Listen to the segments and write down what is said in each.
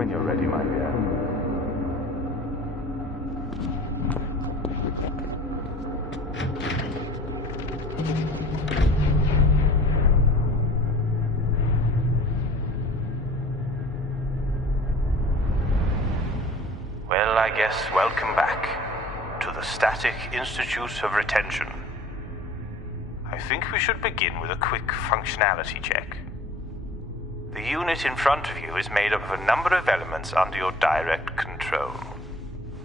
When you're ready, my dear. Well, I guess welcome back to the Static Institute of Retention. I think we should begin with a quick functionality check. The unit in front of you is made up of a number of elements under your direct control.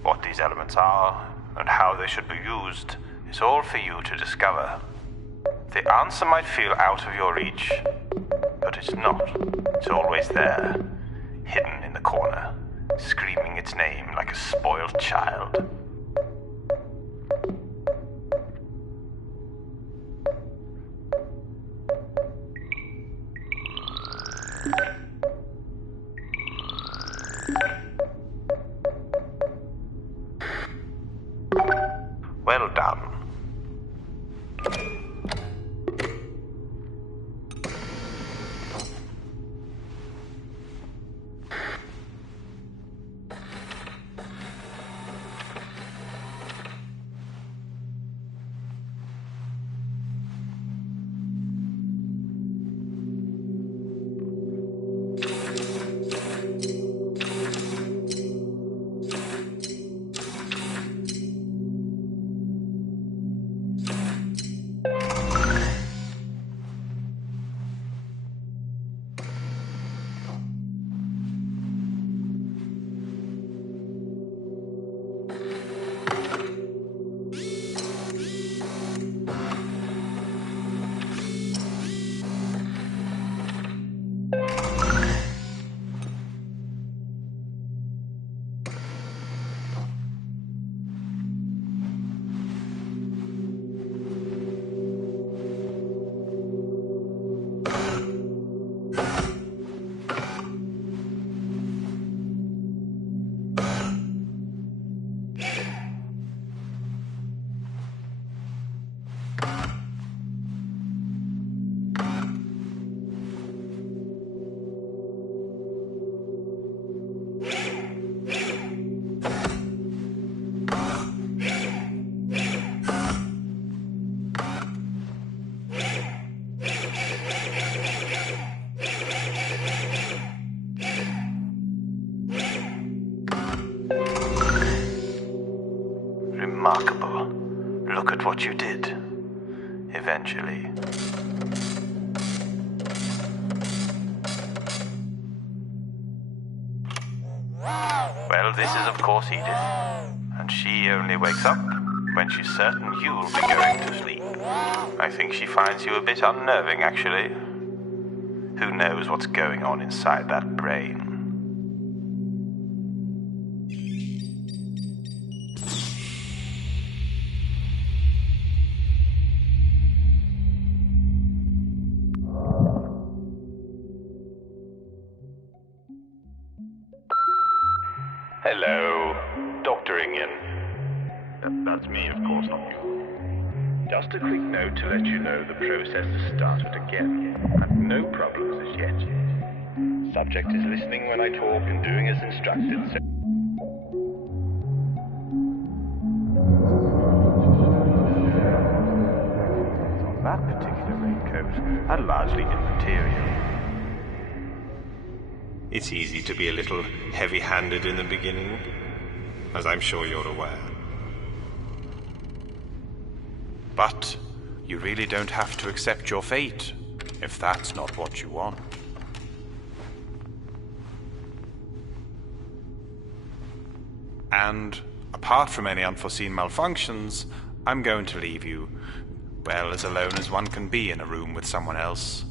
What these elements are, and how they should be used, is all for you to discover. The answer might feel out of your reach, but it's not. It's always there, hidden in the corner, screaming its name like a spoiled child. Well done. Remarkable. Look at what you did. Eventually. Well, this is of course Edith. And she only wakes up when she's certain you'll be going to sleep. I think she finds you a bit unnerving, actually. Who knows what's going on inside that brain? Hello, doctoring in. That's me, of course, not you. Just a quick note to let you know the process has started again, and no problems as yet. Subject is listening when I talk and doing as instructed, so... On that particular raincoat are largely immaterial. It's easy to be a little heavy-handed in the beginning, as I'm sure you're aware. But you really don't have to accept your fate, if that's not what you want. And apart from any unforeseen malfunctions, I'm going to leave you, well, as alone as one can be in a room with someone else.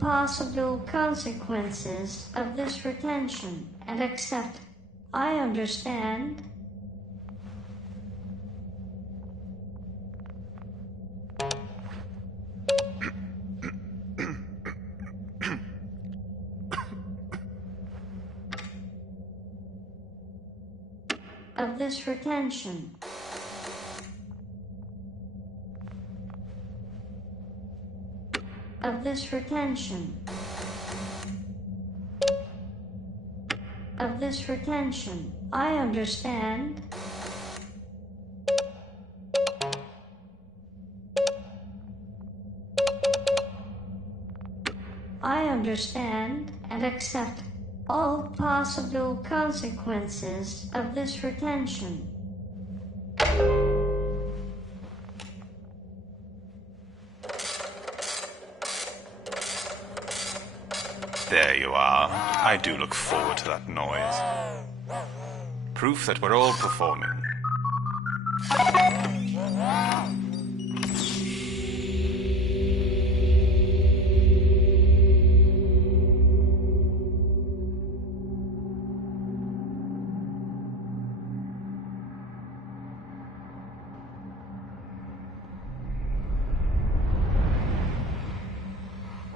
possible consequences of this retention and accept. I understand. Of this retention. Of this retention. Of this retention. I understand. I understand and accept all possible consequences of this retention. There you are. I do look forward to that noise. Proof that we're all performing.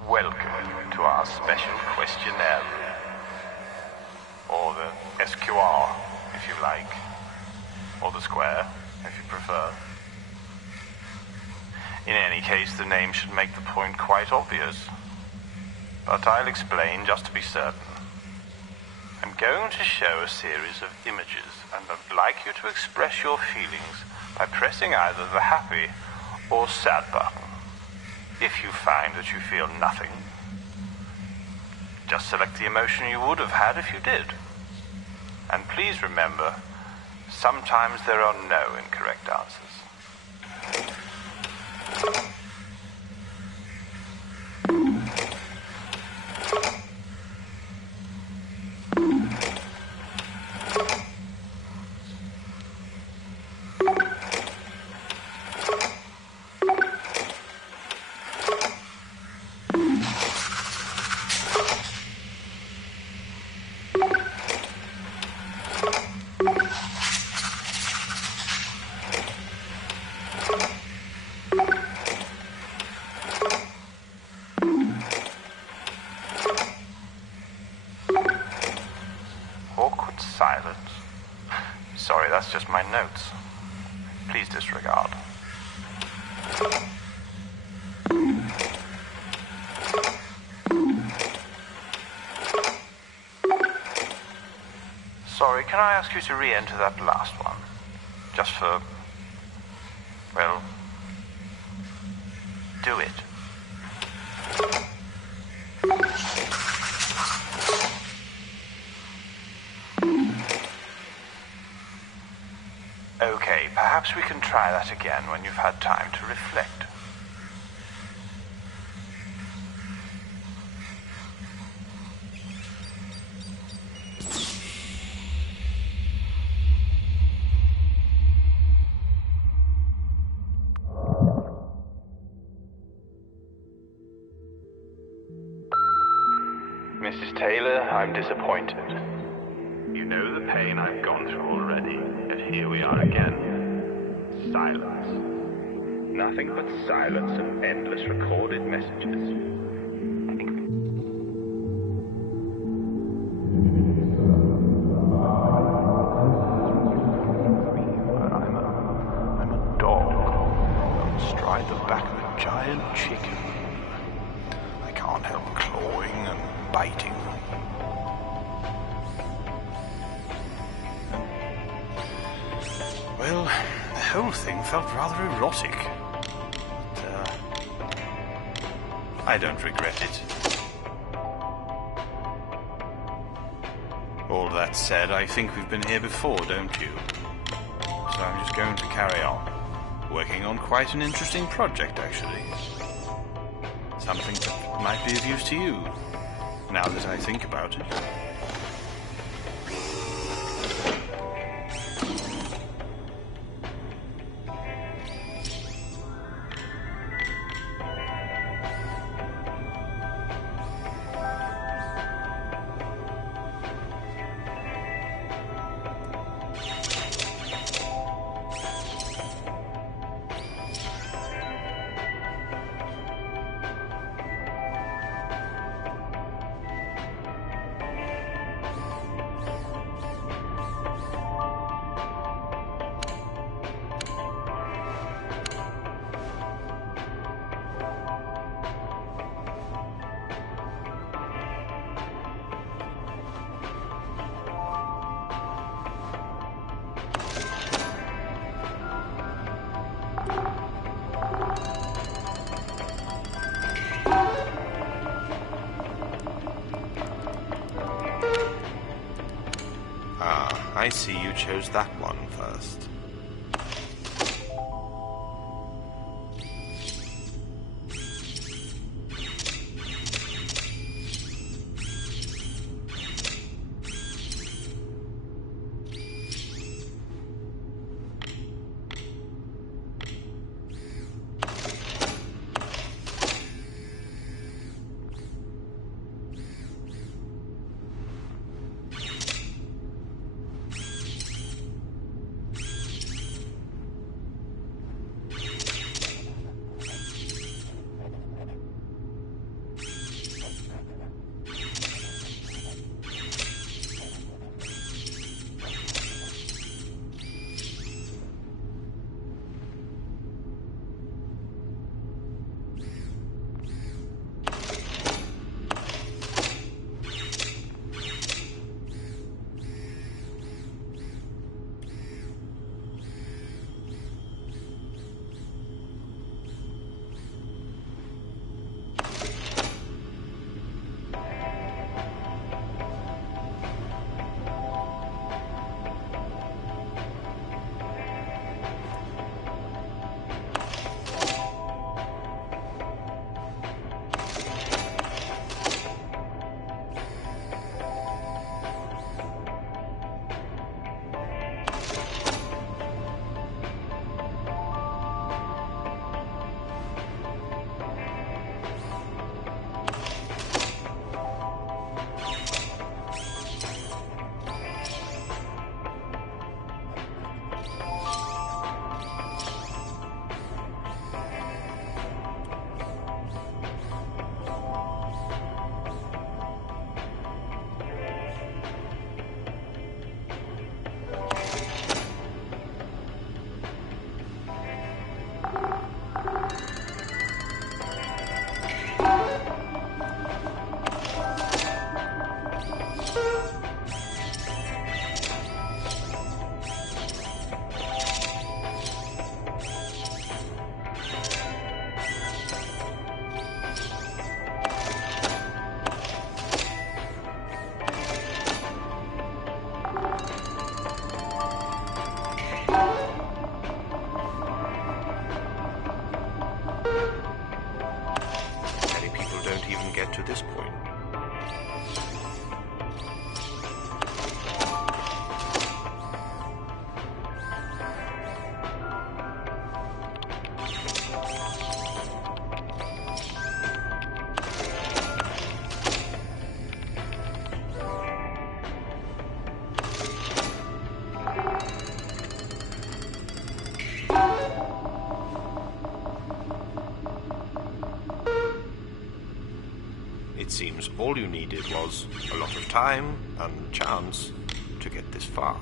Welcome to our special questionnaire room. Or the SQR, if you like. Or the square, if you prefer. In any case, the name should make the point quite obvious. But I'll explain just to be certain. I'm going to show a series of images, and I'd like you to express your feelings by pressing either the happy or sad button. If you find that you feel nothing, just select the emotion you would have had if you did. And please remember, sometimes there are no incorrect answers. Awkward silence. Sorry, that's just my notes. Please disregard. Sorry, can I ask you to re-enter that last one? Just for... well... do it. Okay, perhaps we can try that again when you've had time to reflect. Mrs. Taylor, I'm disappointed. You know the pain I've gone through already, and here we are again. Silence. Nothing but silence and endless recorded messages. I'm a dog astride the back of a giant chicken. I can't help clawing and biting. Well, the whole thing felt rather erotic. But, I don't regret it. All that said, I think we've been here before, don't you? So I'm just going to carry on. Working on quite an interesting project, actually. Something that might be of use to you, now that I think about it. see you chose that one first. To this point. It seems all you needed was a lot of time and chance to get this far.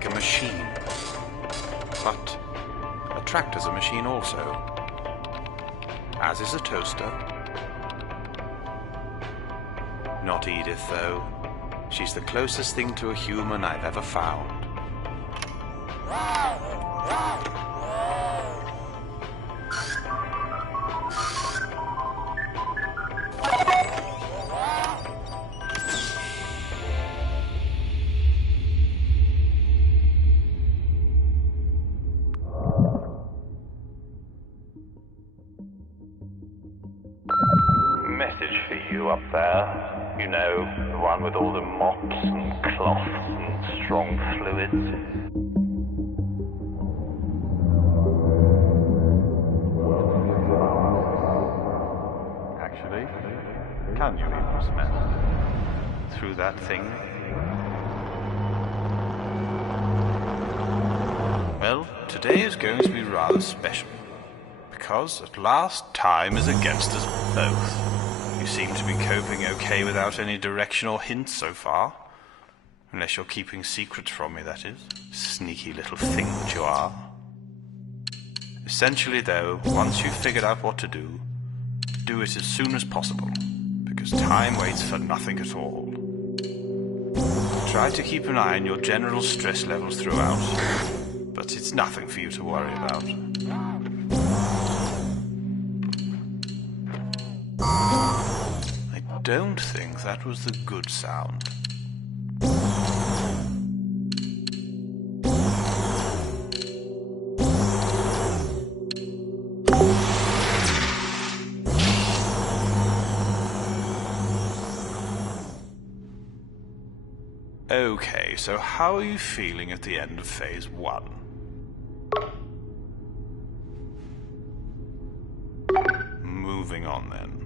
like a machine. But a tractor's a machine also, as is a toaster. Not Edith, though. She's the closest thing to a human I've ever found. Message for you up there. You know, the one with all the mops and cloths and strong fluids. Actually, can you even smell through that thing? Well, today is going to be rather special, because at last time is against us both. You seem to be coping okay without any directional hints so far. Unless you're keeping secrets from me, that is. Sneaky little thing that you are. Essentially, though, once you've figured out what to do it as soon as possible, because time waits for nothing at all. Try to keep an eye on your general stress levels throughout, but it's nothing for you to worry about. I don't think that was the good sound. Okay, so how are you feeling at the end of Phase 1? Moving on then.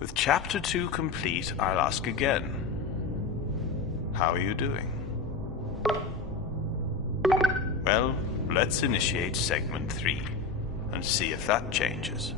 With Chapter 2 complete, I'll ask again. How are you doing? Well, let's initiate Segment 3 and see if that changes.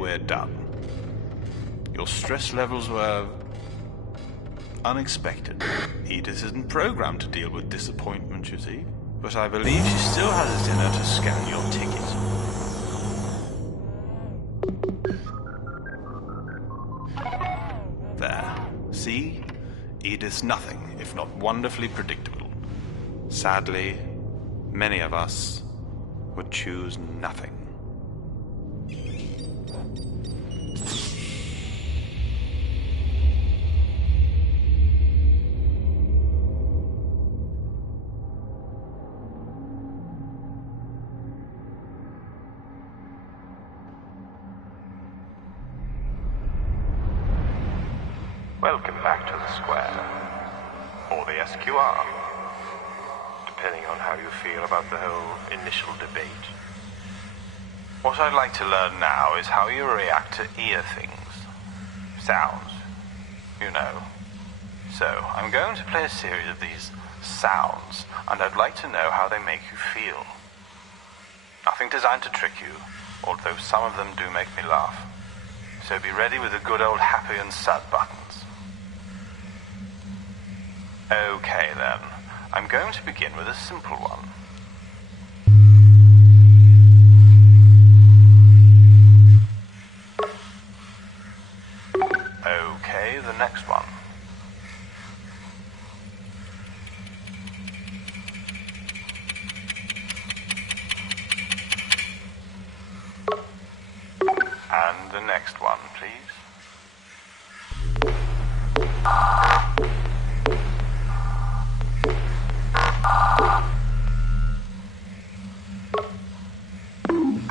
we're done. Your stress levels were unexpected. Edith isn't programmed to deal with disappointment, you see. But I believe she still has it in her to scan your ticket. There. See? Edith's nothing if not wonderfully predictable. Sadly, many of us would choose nothing. Welcome back to the square, or the SQR, depending on how you feel about the whole initial debate. What I'd like to learn now is how you react to ear things. Sounds. You know. So, I'm going to play a series of these sounds, and I'd like to know how they make you feel. Nothing designed to trick you, although some of them do make me laugh. So be ready with the good old happy and sad buttons. Okay then, I'm going to begin with a simple one. Okay, the next one. And the next one, please.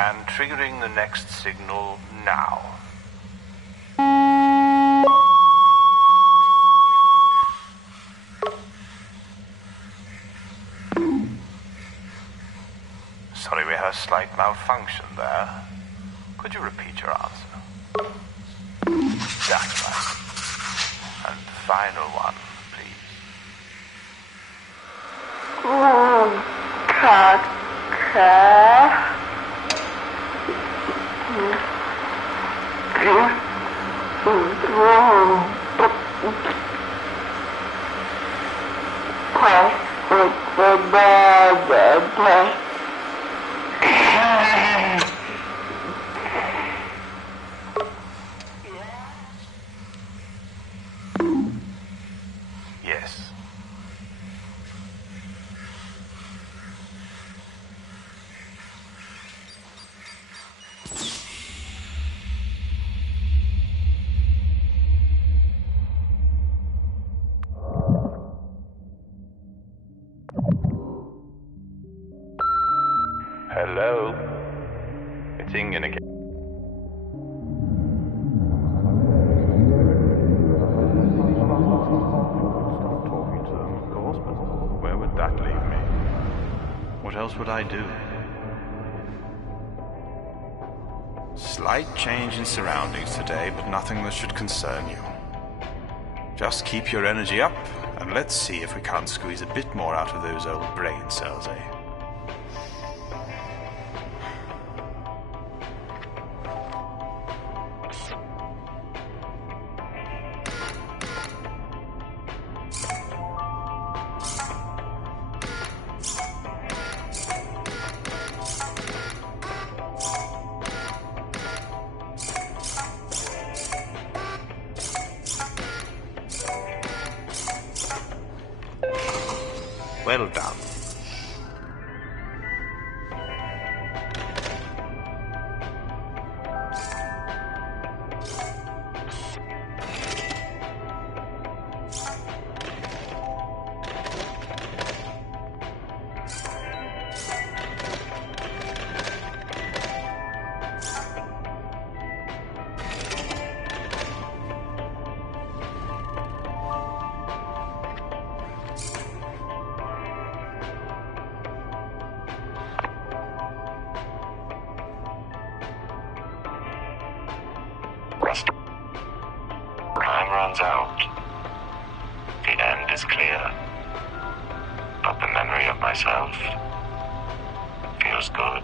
And triggering the next signal now. Sorry, we had a slight malfunction there. Could you repeat your answer? That's right. And the final one, please. Yes. Hello? It's Ingen again. Start talking to them, of course, but where would that leave me? What else would I do? Slight change in surroundings today, but nothing that should concern you. Just keep your energy up, and let's see if we can't squeeze a bit more out of those old brain cells, eh? Well done. Time runs out. The end is clear. But the memory of myself feels good.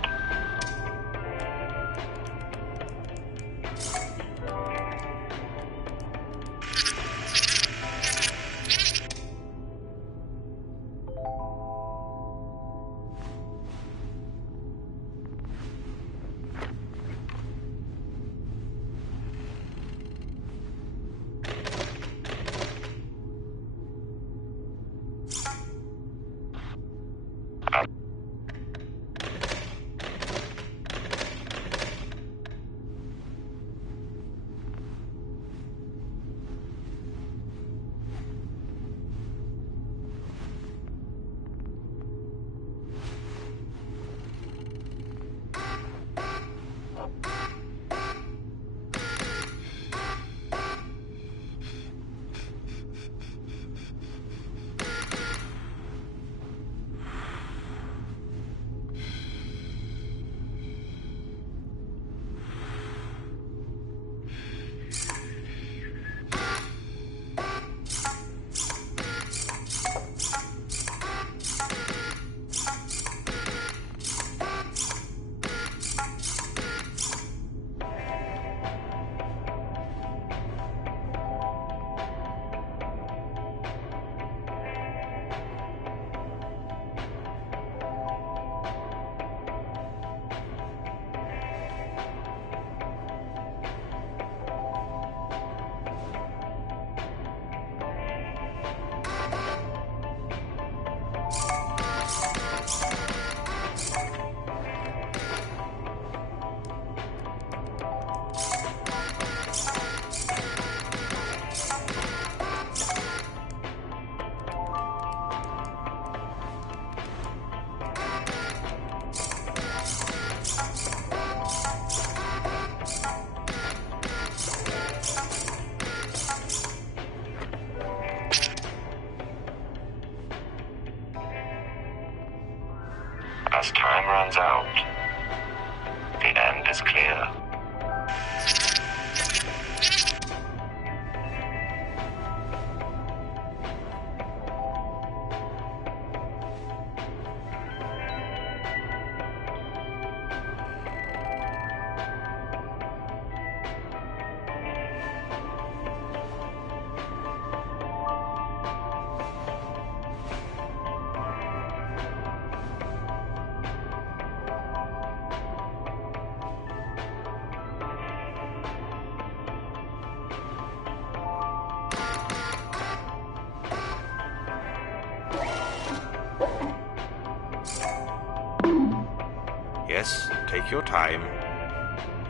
Take your time.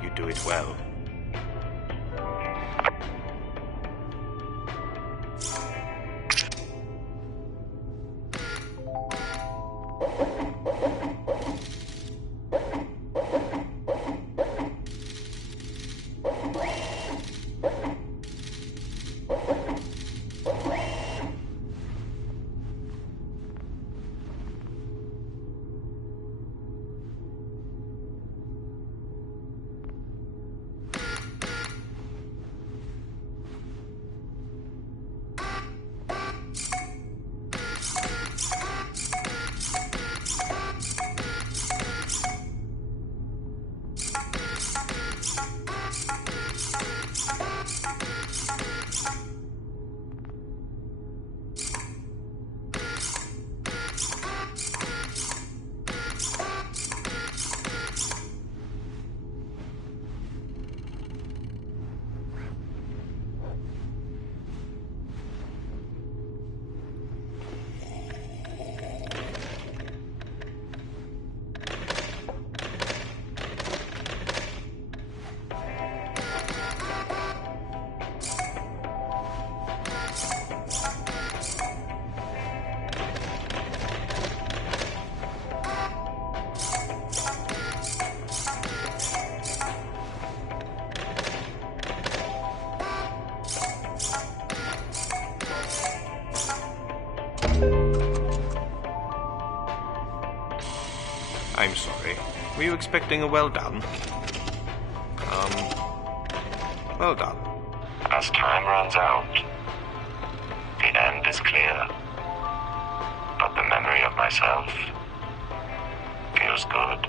You do it well. I'm sorry. Were you expecting a well done? Well done. As time runs out, the end is clear. But the memory of myself feels good.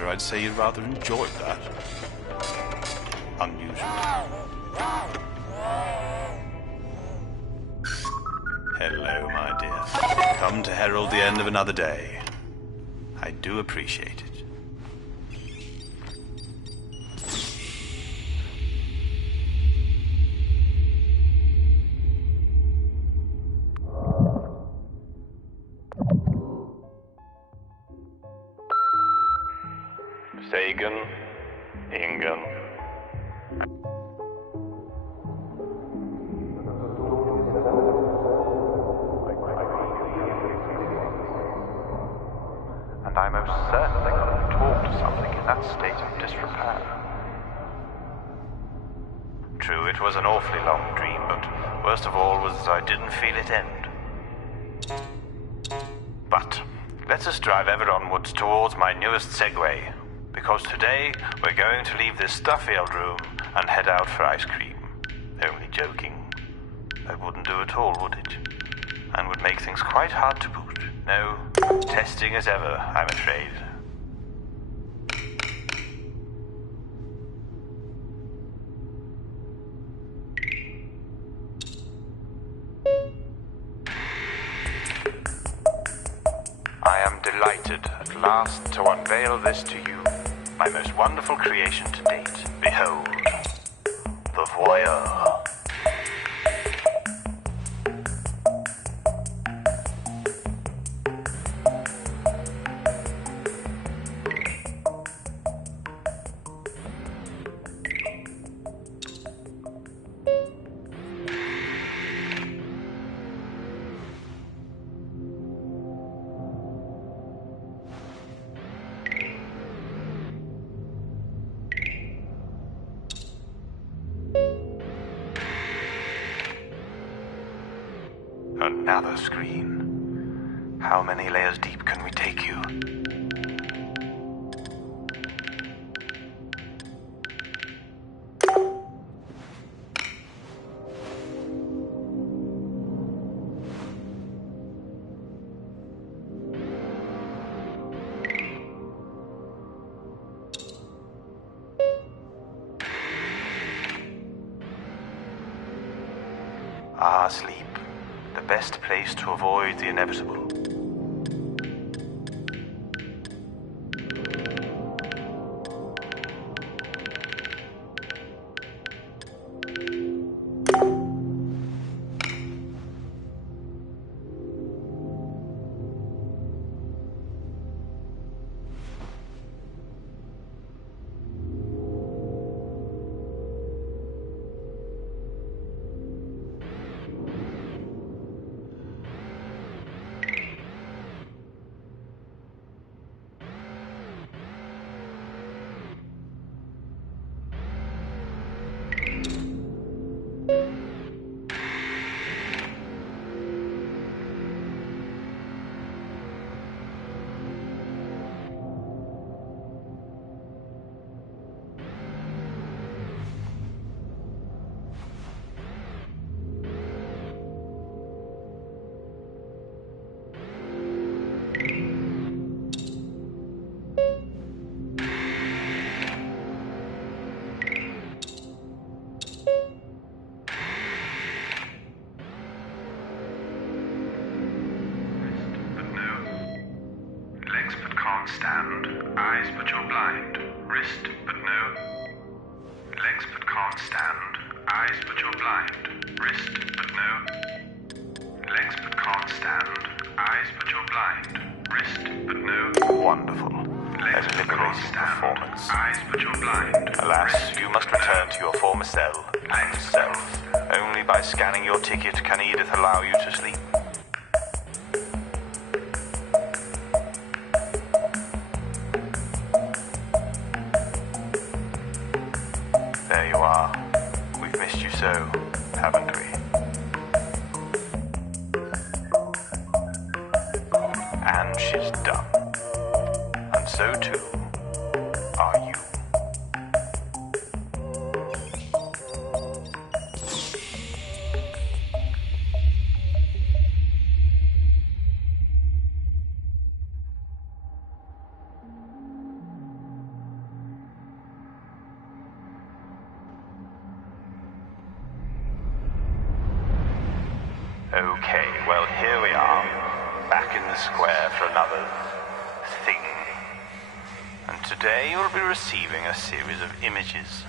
I'd say you rather enjoyed that. Unusual. Hello, my dear. Come to herald the end of another day. I do appreciate it. Sagan, Ingen. And I most certainly couldn't talk to something in that state of disrepair. True, it was an awfully long dream, but worst of all was that I didn't feel it end. But let us drive ever onwards towards my newest Segway. Because today, we're going to leave this stuffy old room and head out for ice cream. Only joking. That wouldn't do at all, would it? And would make things quite hard to boot. No, testing as ever, I'm afraid. I am delighted at last to unveil this to you. My most wonderful creation to date. Behold, the Voyeur. Another screen. How many layers deep can we take you? Sleep. The best place to avoid the inevitable. Stand, eyes but you're blind, wrist but no. Legs but can't stand, eyes but you're blind, wrist but no. Legs but can't stand, eyes but you're blind, wrist but no. Wonderful. Legs A but can't liberating stand, performance. eyes but you're blind. Alas, wrist you must but no. return to your former cell and self. Only by scanning your ticket can Edith allow you to sleep. There you are. We've missed you so, haven't we? And she's done. And so too are you. Okay, well, here we are, back in the square for another thing. And today you'll be receiving a series of images,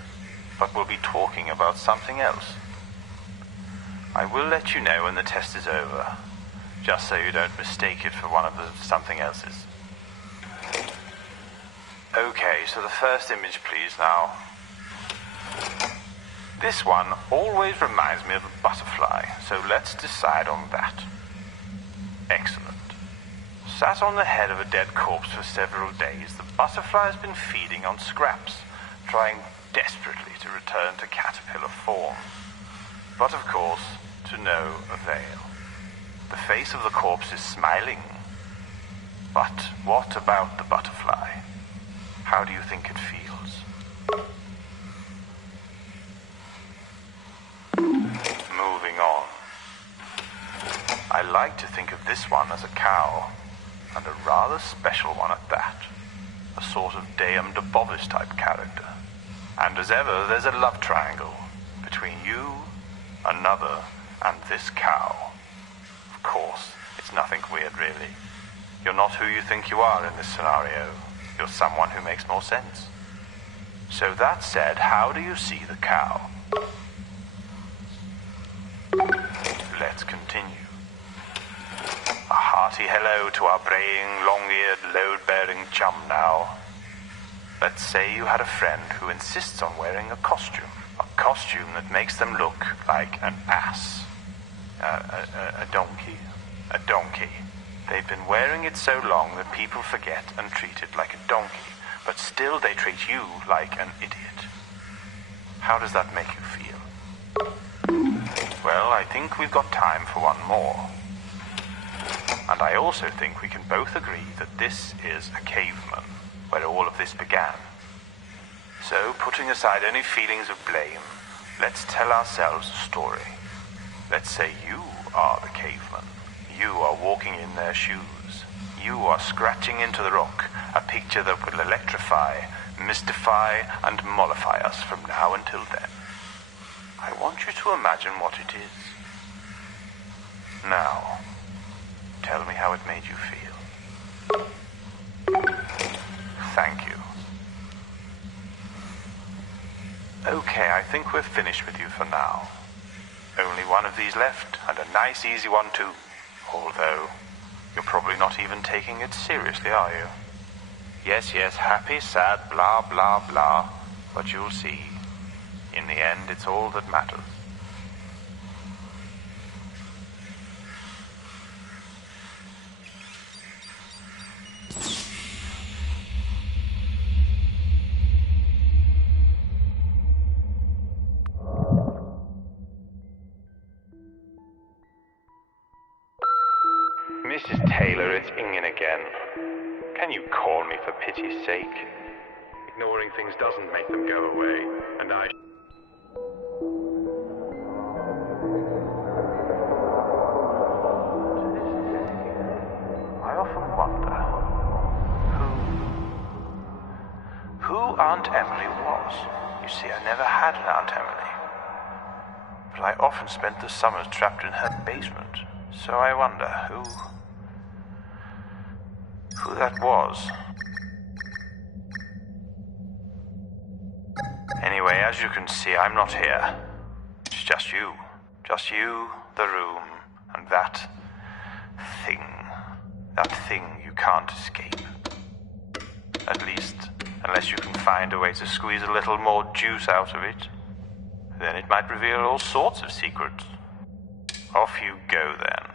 but we'll be talking about something else. I will let you know when the test is over, just so you don't mistake it for one of the something else's. Okay, so the first image, please, now. This one always reminds me of a butterfly, so let's decide on that. Excellent. Sat on the head of a dead corpse for several days, the butterfly has been feeding on scraps, trying desperately to return to caterpillar form. But of course, to no avail. The face of the corpse is smiling. But what about the butterfly? How do you think it feels? Moving on. I like to think of this one as a cow, and a rather special one at that. A sort of Deum de Bovis type character. And as ever, there's a love triangle between you, another, and this cow. Of course, it's nothing weird, really. You're not who you think you are in this scenario. You're someone who makes more sense. So that said, how do you see the cow? Let's continue. A hearty hello to our braying, long-eared, load-bearing chum now. Let's say you had a friend who insists on wearing a costume that makes them look like an ass. A donkey. A donkey. They've been wearing it so long that people forget and treat it like a donkey, but still they treat you like an idiot. How does that make you feel? Well, I think we've got time for one more. And I also think we can both agree that this is a caveman, where all of this began. So, putting aside any feelings of blame, let's tell ourselves a story. Let's say you are the caveman. You are walking in their shoes. You are scratching into the rock, a picture that will electrify, mystify, and mollify us from now until then. I want you to imagine what it is. Now, tell me how it made you feel. Thank you. Okay, I think we're finished with you for now. Only one of these left, and a nice easy one too. Although, you're probably not even taking it seriously, are you? Yes, happy, sad, blah, blah, blah. But you'll see. In the end, it's all that matters. Mrs. Taylor, it's Ingen again. Can you call me for pity's sake? Ignoring things doesn't make them go away, and I often wonder who Aunt Emily was. You see, I never had an Aunt Emily, but I often spent the summers trapped in her basement. So I wonder who that was. Anyway, as you can see, I'm not here. It's just you. Just you, the room, and that thing. That thing you can't escape. At least, unless you can find a way to squeeze a little more juice out of it. Then it might reveal all sorts of secrets. Off you go, then.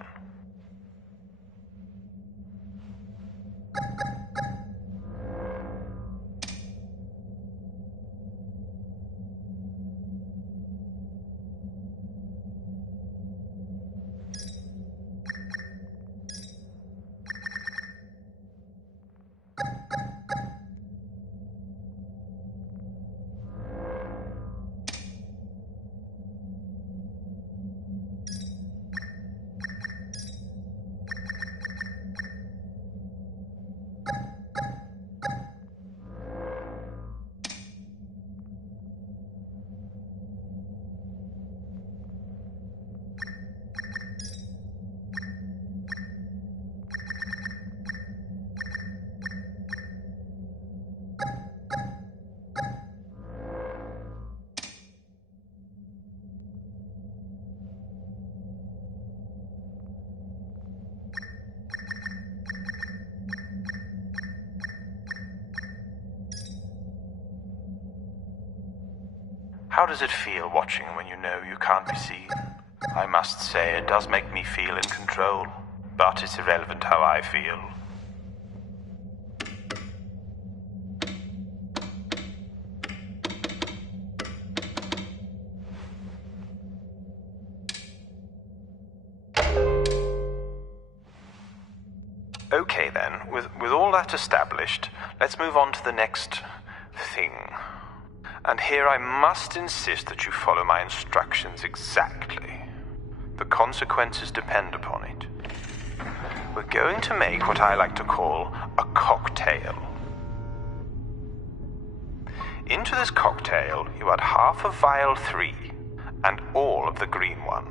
How does it feel watching when you know you can't be seen? I must say, it does make me feel in control, but it's irrelevant how I feel. Okay then, with all that established, let's move on to the next thing. And here I must insist that you follow my instructions exactly. The consequences depend upon it. We're going to make what I like to call a cocktail. Into this cocktail, you add half of vial 3 and all of the green one.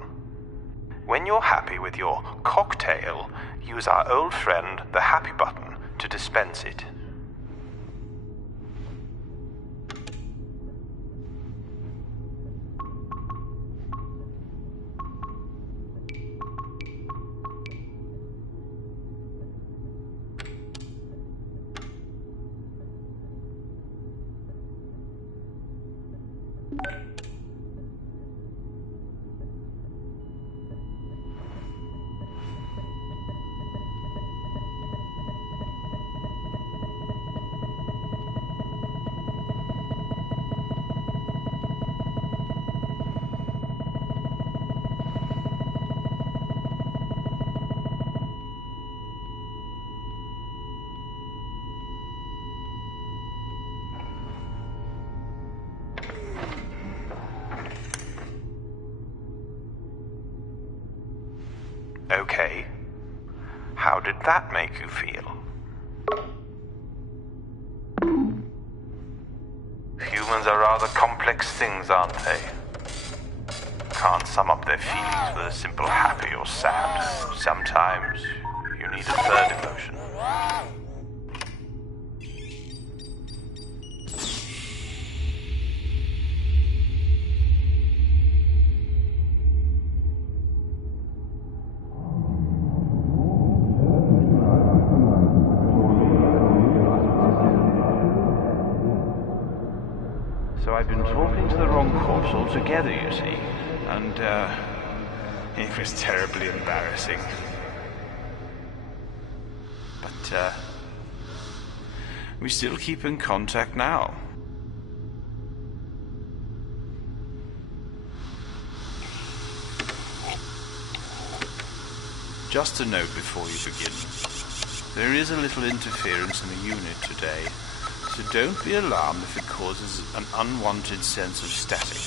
When you're happy with your cocktail, use our old friend, the happy button, to dispense it. Okay. How did that make you feel? Humans are rather complex things, aren't they? Can't sum up their feelings with a simple happy or sad. Sometimes you need a third emotion. So I've been talking to the wrong corpse altogether, you see. And, it was terribly embarrassing. But, we still keep in contact now. Just a note before you begin. There is a little interference in the unit today, so don't be alarmed if it causes an unwanted sense of static.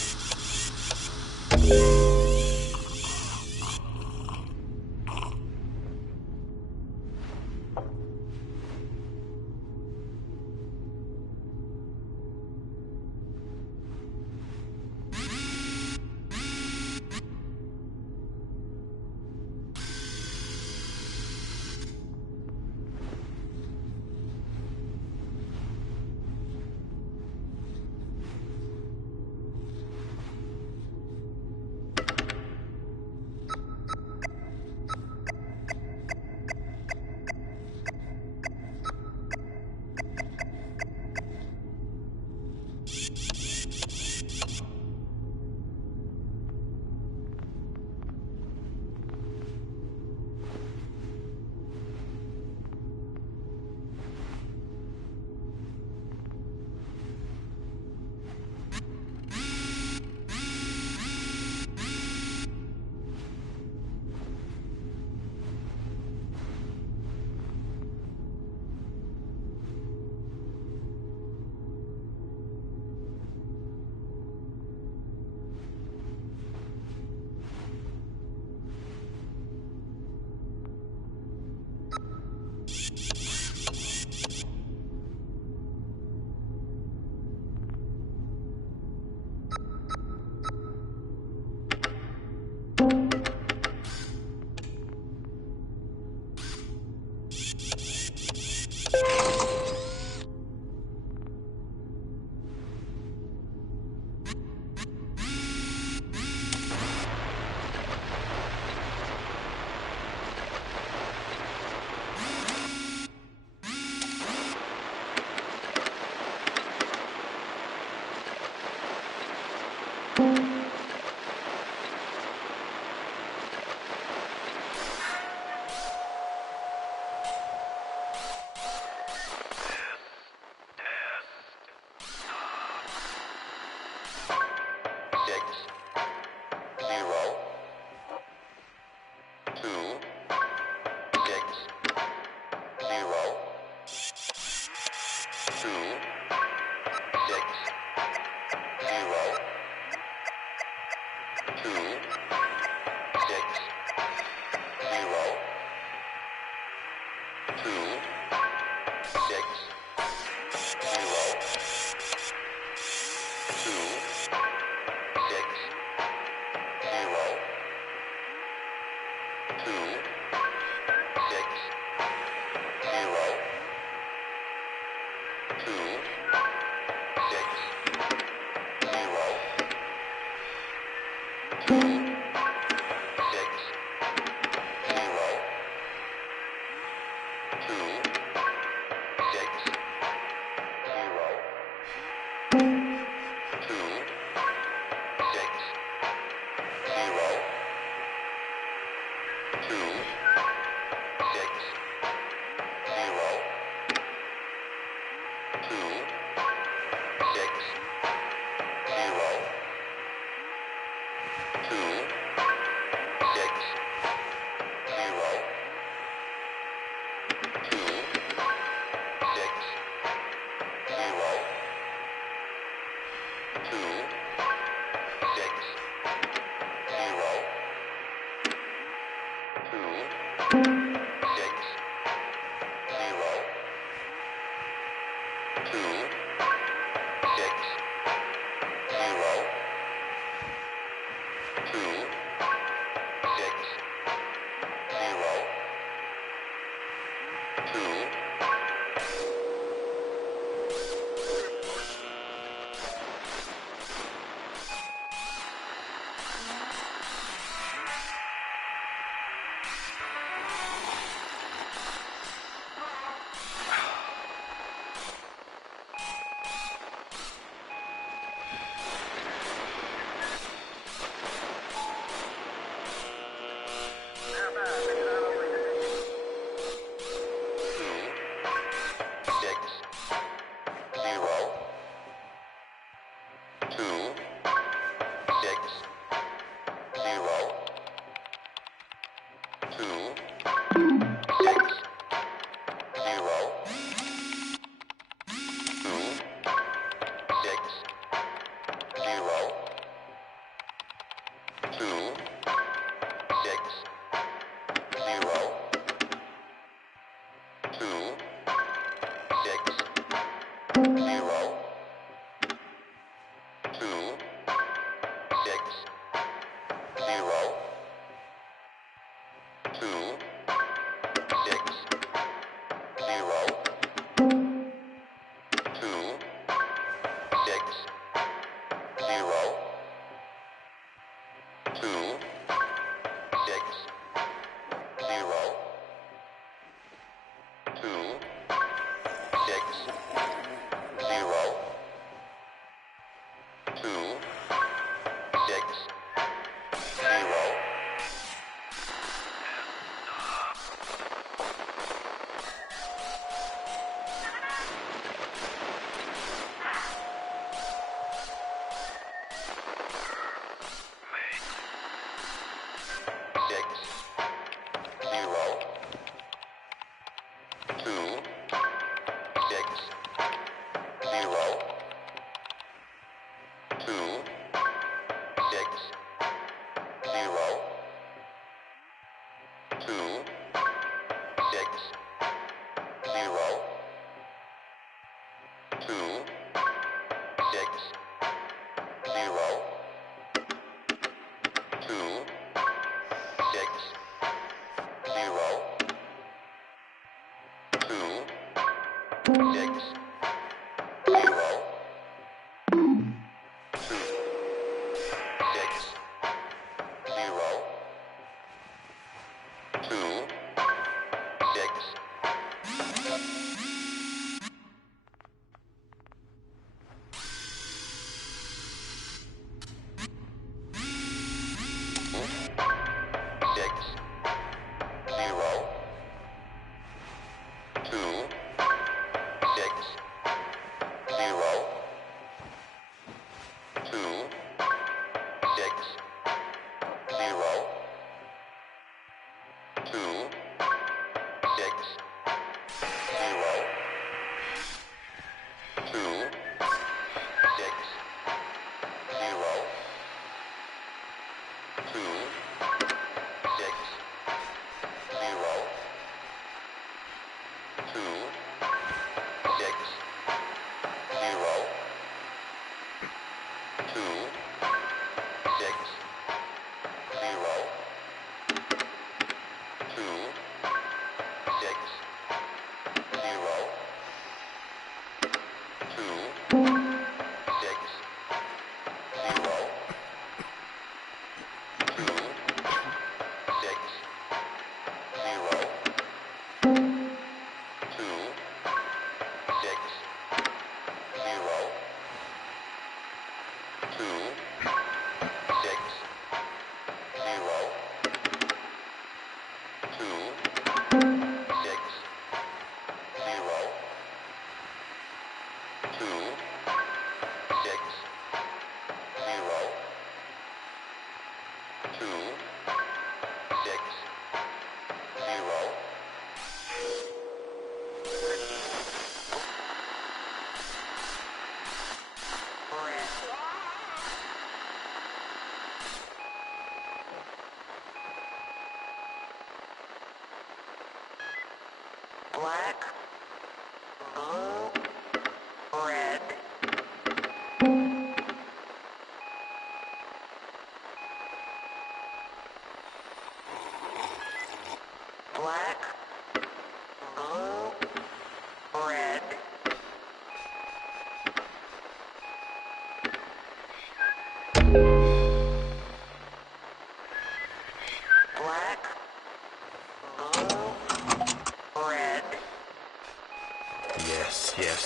Two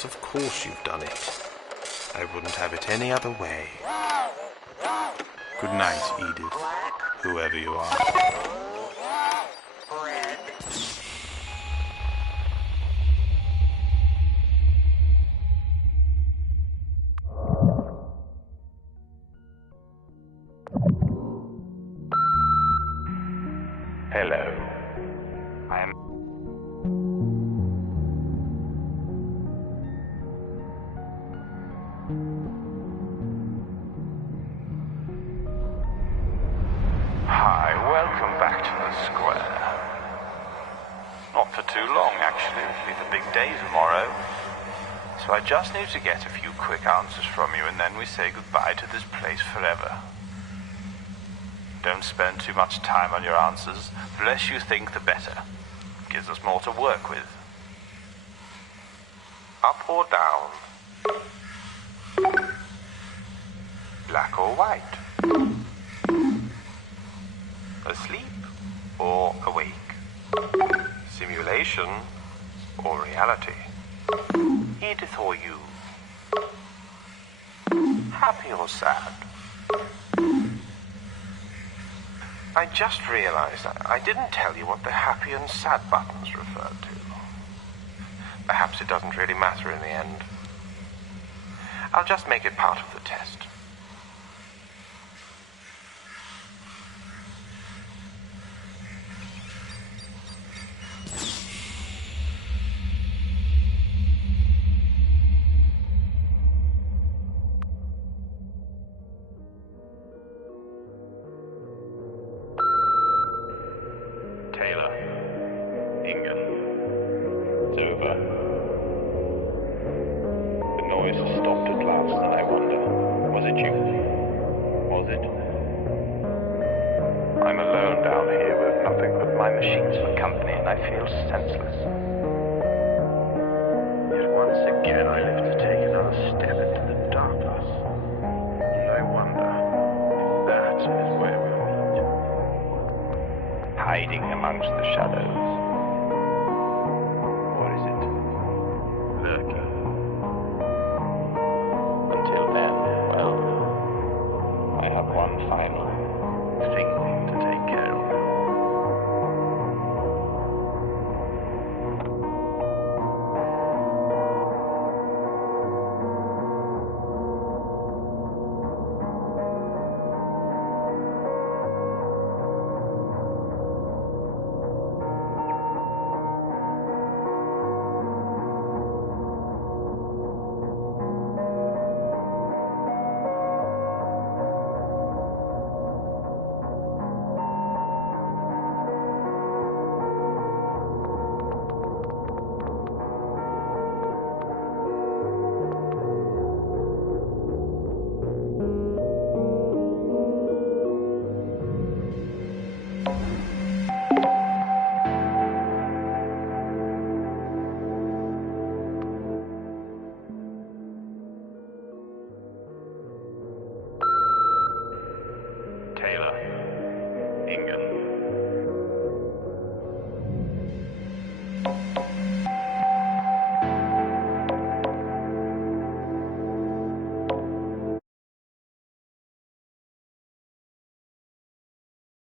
Yes, of course you've done it. I wouldn't have it any other way. Good night, Edith, whoever you are. Hello. Hi, welcome back to the square. Not for too long, actually. It'll be the big day tomorrow. So I just need to get a few quick answers from you, and then we say goodbye to this place forever. Don't spend too much time on your answers. The less you think, the better. Gives us more to work with. Up or down? Black or white? Asleep or awake? Simulation or reality? Edith or you? Happy or sad? I just realized I didn't tell you what the happy and sad buttons referred to. Perhaps it doesn't really matter in the end. I'll just make it part of the test. I'm alone down here with nothing but my machines for company, and I feel senseless. Yet once again I live to take another step into the darkness. And I wonder if that is where we'll meet. Hiding amongst the shadows. Or is it lurking? Until then, well, I have one final thing